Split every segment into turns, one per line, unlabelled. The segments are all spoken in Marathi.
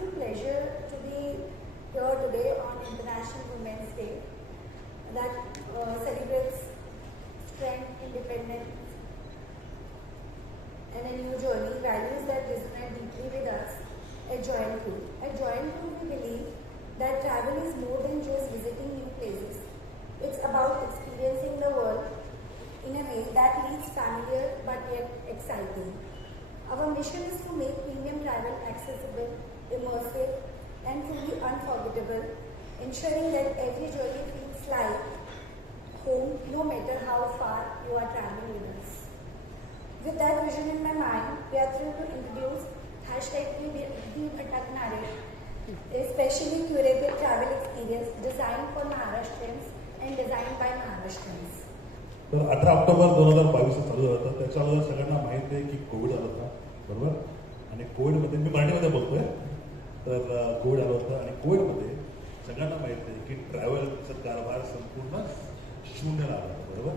true pleasure to be here today on International Women's Day that uh, celebrates strength, independence and a new journey, values that resonate deeply with us A Joint Group. A Joint Group, we believe that travel is more than just visiting new places. It's about experiencing the world in a way that leaves familiar but yet exciting. Our mission is to make premium travel accessible immersive, and truly unforgettable, ensuring that every journey feels like home no matter how far you are traveling with us. With that vision in my mind, we are thrilled to introduce hashtag Bhataknare, a specially curated travel experience designed for Maharashtrians and designed by Maharashtrians.
तर अठरा ऑक्टोबर दोन हजार बावीस चालू झालं होतं त्याच्या अगोदर सगळ्यांना माहिती आहे की कोविड आला होता बरोबर आणि कोविडमध्ये मी मराठीमध्ये बोलतोय तर कोविड आलं होतं आणि कोविडमध्ये सगळ्यांना माहिती आहे की ट्रॅव्हलचा कारभार संपूर्ण शून्यला आला होता बरोबर?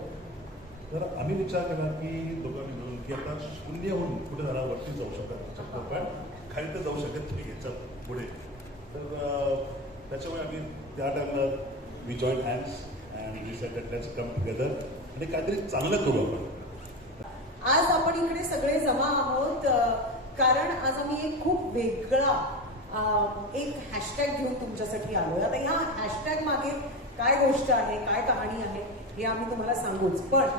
तर आम्ही विचार केला की दोघांनी मिळून की आता शून्यहून कुठे जरा वरती जाऊ शकतात पण खाली तर जाऊ शकत नाही याच्यापुढे. तर त्याच्यामुळे आम्ही त्या टाईमला we join hands and we set let's come together आणि काहीतरी चांगलं करू आपण.
आज आपण इकडे सगळे जमा आहोत कारण आज आम्ही एक खूप वेगळा एक हॅशटॅग घेऊन तुमच्यासाठी आलो आता या हॅशटॅग मागे काय गोष्ट आहे काय कहाणी आहे हे आम्ही तुम्हाला सांगूच. पण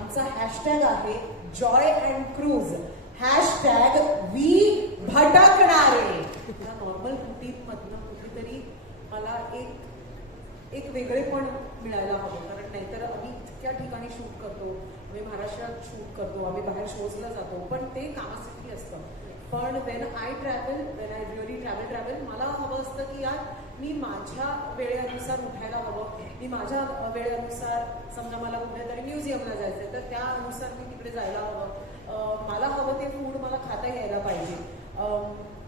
आमचा हॅशटॅग आहे joy and cruise hashtag we भटकणारे. Normal कुटीत कुठेतरी मला एक एक वेगळेपण मिळायला हवं. कारण नाहीतर आम्ही इतक्या ठिकाणी शूट करतो आम्ही महाराष्ट्रात शूट करतो आम्ही बाहेर शोजला जातो. पण ते कामासाठी असतं. पण when I travel when I really travel travel मला हवं असतं की यार मी माझ्या वेळेनुसार उठायला हवं. मी माझ्या वेळेनुसार समजा मला कुठेतरी म्युझियमला जायचं तर त्यानुसार मी तिकडे जायला हवं. मला हवं ते फूड मला खाता यायला पाहिजे.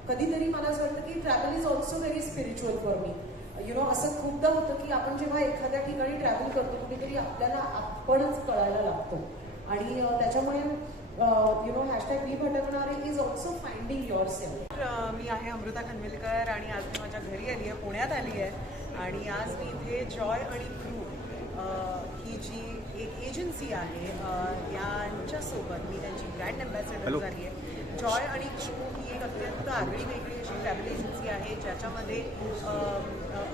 कधीतरी मला असं वाटतं की travel is also very spiritual for me you know असं खूपदा होतं की आपण जेव्हा एखाद्या ठिकाणी ट्रॅव्हल करतो कुठेतरी आपल्याला आपणच कळायला लागतो. आणि त्याच्यामुळे यु नो हॅशटॅग मी भटकणारे is also finding yourself मी आहे अमृता खनविलकर आणि आज मी माझ्या घरी आली आहे पुण्यात आली आहे. आणि आज मी इथे जॉय आणि क्रू ही जी एक एजन्सी आहे यांच्यासोबत मी त्यांची ब्रँड अँबॅसेडर झाली आहे. जॉय आणि क्रू ही एक अत्यंत आगळी वेगळी अशी ट्रॅव्हल एजन्सी आहे ज्याच्यामध्ये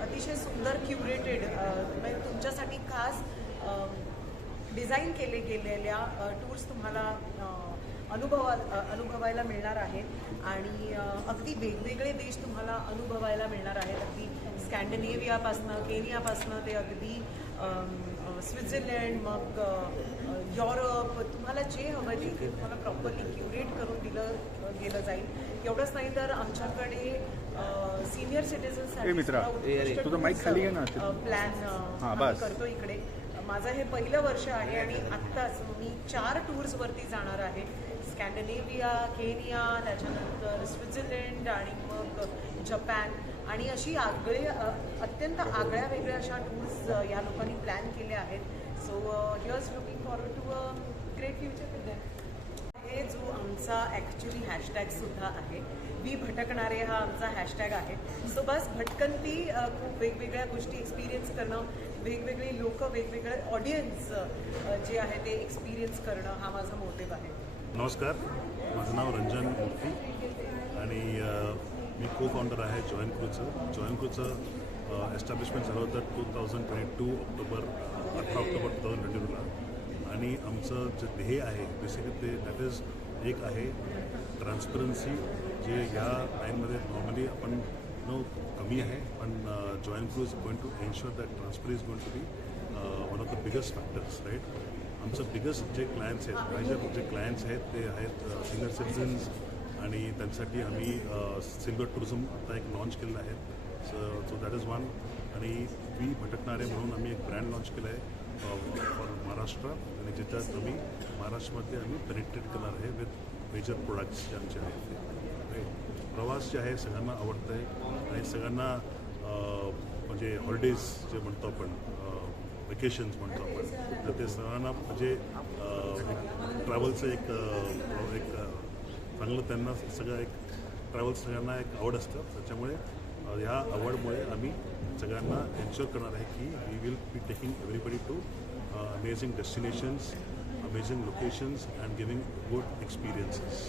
अतिशय सुंदर क्युरेटेड म्हणजे तुमच्यासाठी खास डिझाईन केले गेलेल्या टूर्स तुम्हाला अनुभवा अनुभवायला मिळणार आहेत. आणि अगदी वेगवेगळे देश तुम्हाला अनुभवायला मिळणार आहेत. अगदी स्कॅन्डिनेवियापासनं केनियापासनं ते अगदी स्वित्झर्लंड मग युरोप तुम्हाला जे हवं आहे ते तुम्हाला प्रॉपरली क्युरेट करून दिलं गेलं जाईल. एवढंच नाही तर आमच्याकडे सिनियर
ए
सिटीजनसाठी
मित्रा, ए अरे, तुझं mic खाली घे ना.
प्लॅन. करतो इकडे. माझं हे पहिलं वर्ष आहे आणि आत्ताच मी चार टूर्सवरती जाणार आहे. स्कॅन्डिनेविया केनिया त्याच्यानंतर स्वित्झर्लंड आणि मग जपान. आणि अशी आगळे अत्यंत आगळ्या वेगळ्या अशा टूर्स या लोकांनी प्लॅन केले आहेत. So here's looking forward to a great future with them हे जो आमचा ॲक्च्युली हॅशटॅगसुद्धा आहे वी भटकणारे हा आमचा हॅशटॅग आहे. सो बस भटकंती खूप वेगवेगळ्या गोष्टी एक्सपिरियन्स करणं वेगवेगळी लोकं वेगवेगळे ऑडियन्स जे आहे ते एक्सपिरियन्स करणं हा माझा मोटिव्ह आहे.
नमस्कार. माझं नाव रंजन मूर्ती आणि मी को फाउंडर आहे जॉईन क्रूचं जॉईन क्रूचं एस्टॅब्लिशमेंट झालं होतं two thousand twenty two October अठरा ऑक्टोबर टू थाउजंड ट्वेंटी टूला आणि आमचं जे ध्येय आहे बेसिकली ते दॅट इज एक आहे ट्रान्सपरन्सी जे ह्या लाईनमध्ये नॉर्मली आपण नो कमी आहे पण join crew is going to ensure that transfer is going to be one of the biggest factors right आमचं बिगेस्ट जे क्लायंट्स आहेत माझे जे क्लायंट्स आहेत ते आहेत सिनियर सिटीजन्स आणि त्यांच्यासाठी आम्ही सिल्वर टुरिझम आता एक लॉन्च केलेला आहे. So so that is one आणि वी भटकणारे म्हणून आम्ही एक ब्रँड लॉन्च केलं आहे फॉर महाराष्ट्र. आणि ज्याच्यात आम्ही महाराष्ट्रामध्ये आम्ही कनेक्टेड करणार आहे विथ मेजर प्रोडक्ट्स जे आमचे आहेत. ते प्रवास जे आहे सगळ्यांना आवडतं आहे आणि सगळ्यांना म्हणजे हॉलिडेज जे म्हणतो आपण वेकेशन्स म्हणतो आपण. तर ते सगळ्यांना म्हणजे ट्रॅव्हलचं एक एक चांगलं त्यांना सगळं एक ट्रॅव्हल सगळ्यांना एक आवड असतं. त्याच्यामुळे ह्या आवडमुळे आम्ही सगळ्यांना एन्श्युअर करणार आहे की we will be taking everybody to amazing destinations amazing locations and giving good experiences